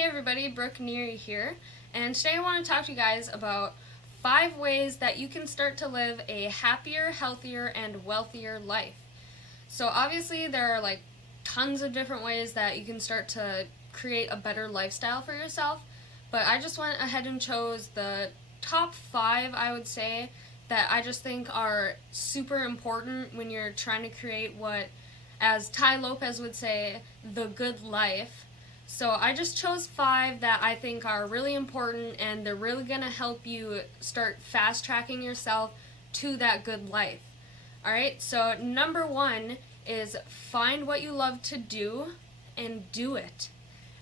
Hey everybody, Brooke Neari here, and today I want to talk to you guys about 5 ways that you can start to live a happier, healthier, and wealthier life. So obviously there are like tons of different ways that you can start to create a better lifestyle for yourself, but I just went ahead and chose the top 5, I would say, that I just think are super important when you're trying to create what, as Ty Lopez would say, the good life. So I just chose 5 that I think are really important, and they're really going to help you start fast tracking yourself to that good life. Alright, so number 1 is find what you love to do and do it.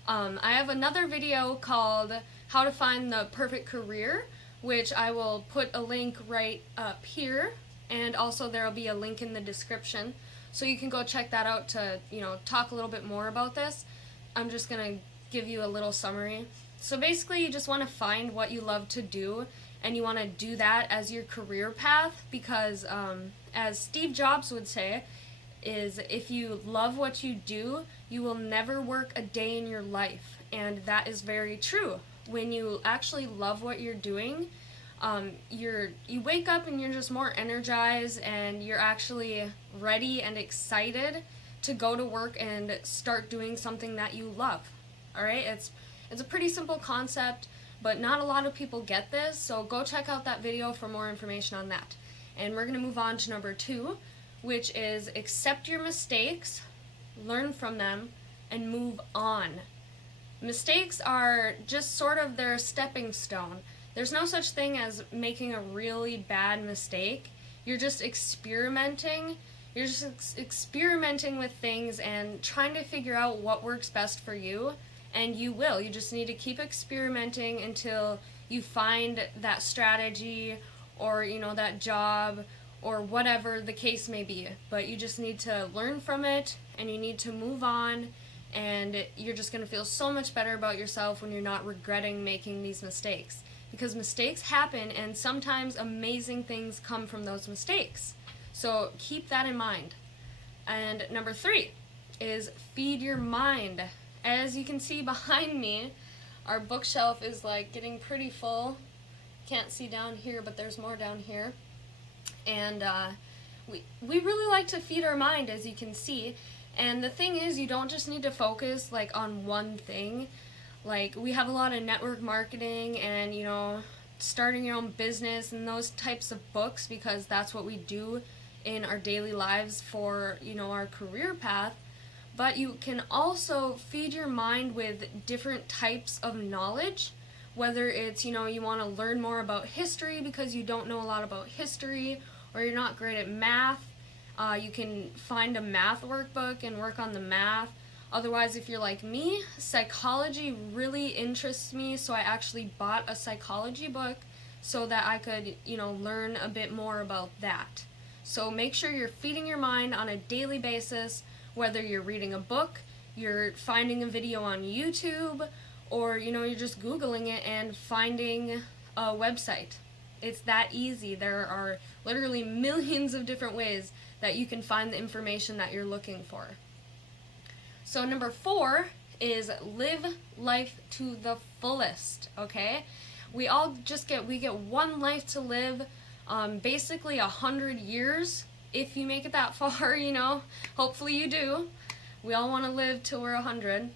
I have another video called How to Find the Perfect Career, which I will put a link right up here, and also there will be a link in the description. So you can go check that out to, talk a little bit more about this. I'm just going to give you a little summary. So basically you just want to find what you love to do, and you want to do that as your career path because as Steve Jobs would say, is if you love what you do, you will never work a day in your life. And that is very true. When you actually love what you're doing, you wake up and you're just more energized, and you're actually ready and excited to go to work and start doing something that you love. Alright, it's a pretty simple concept, but not a lot of people get this, so go check out that video for more information on that. And we're going to move on to number 2, which is accept your mistakes, learn from them, and move on. Mistakes are just sort of their stepping stone. There's no such thing as making a really bad mistake. You're just experimenting. You're just experimenting with things and trying to figure out what works best for you, and you will. You just need to keep experimenting until you find that strategy or, that job or whatever the case may be. But you just need to learn from it, and you need to move on, and you're just going to feel so much better about yourself when you're not regretting making these mistakes. Because mistakes happen, and sometimes amazing things come from those mistakes. So keep that in mind. And number 3 is feed your mind. As you can see behind me, our bookshelf is like getting pretty full. Can't see down here, but there's more down here. And we really like to feed our mind, as you can see. And the thing is, you don't just need to focus like on one thing. Like, we have a lot of network marketing and, starting your own business and those types of books, because that's what we do in our daily lives for, our career path. But you can also feed your mind with different types of knowledge, whether it's, you want to learn more about history because you don't know a lot about history, or you're not great at math. You can find a math workbook and work on the math. Otherwise, if you're like me, psychology really interests me, so I actually bought a psychology book so that I could, learn a bit more about that. So make sure you're feeding your mind on a daily basis, whether you're reading a book, you're finding a video on YouTube, or, you're just Googling it and finding a website. It's that easy. There are literally millions of different ways that you can find the information that you're looking for. So number 4 is live life to the fullest, okay? We get one life to live, basically 100 years, if you make it that far, hopefully you do. We all want to live till we're 100,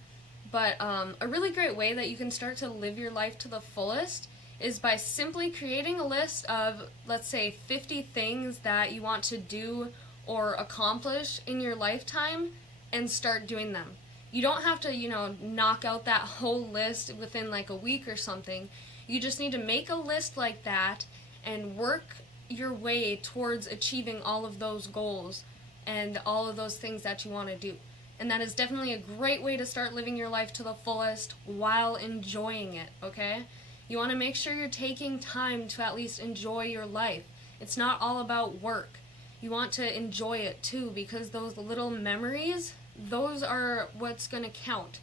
but a really great way that you can start to live your life to the fullest is by simply creating a list of, let's say, 50 things that you want to do or accomplish in your lifetime, and start doing them. You don't have to, knock out that whole list within like a week or something. You just need to make a list like that and work your way towards achieving all of those goals and all of those things that you want to do. And that is definitely a great way to start living your life to the fullest while enjoying it, okay? You want to make sure you're taking time to at least enjoy your life. It's not all about work. You want to enjoy it too, because those little memories, those are what's going to count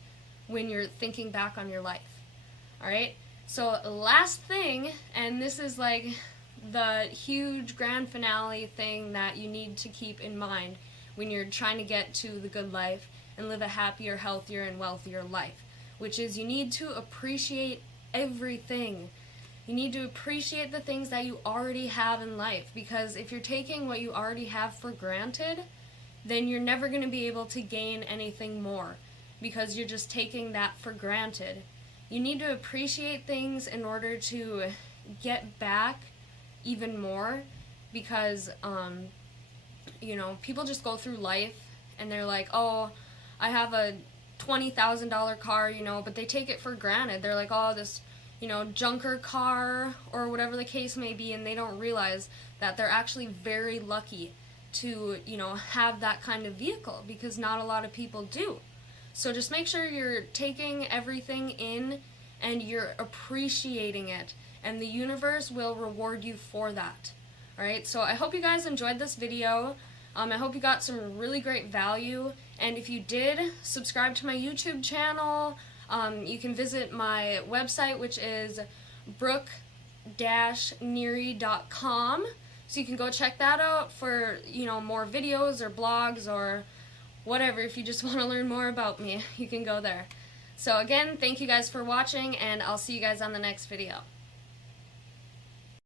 when you're thinking back on your life. Alright? So last thing, and this is like the huge grand finale thing that you need to keep in mind when you're trying to get to the good life and live a happier, healthier, and wealthier life, which is you need to appreciate everything. You need to appreciate the things that you already have in life, because if you're taking what you already have for granted, then you're never going to be able to gain anything more, because you're just taking that for granted. You need to appreciate things in order to get back even more, because people just go through life and they're like, oh, I have a $20,000 car, but they take it for granted. They're like, oh, this junker car or whatever the case may be, and they don't realize that they're actually very lucky to have that kind of vehicle, because not a lot of people do. So just make sure you're taking everything in and you're appreciating it, and the universe will reward you for that. Alright, so I hope you guys enjoyed this video. I hope you got some really great value, and if you did, subscribe to my YouTube channel. You can visit my website, which is brooke-neari.com, so you can go check that out for more videos or blogs or whatever. If you just want to learn more about me, you can go there. So again, thank you guys for watching, and I'll see you guys on the next video.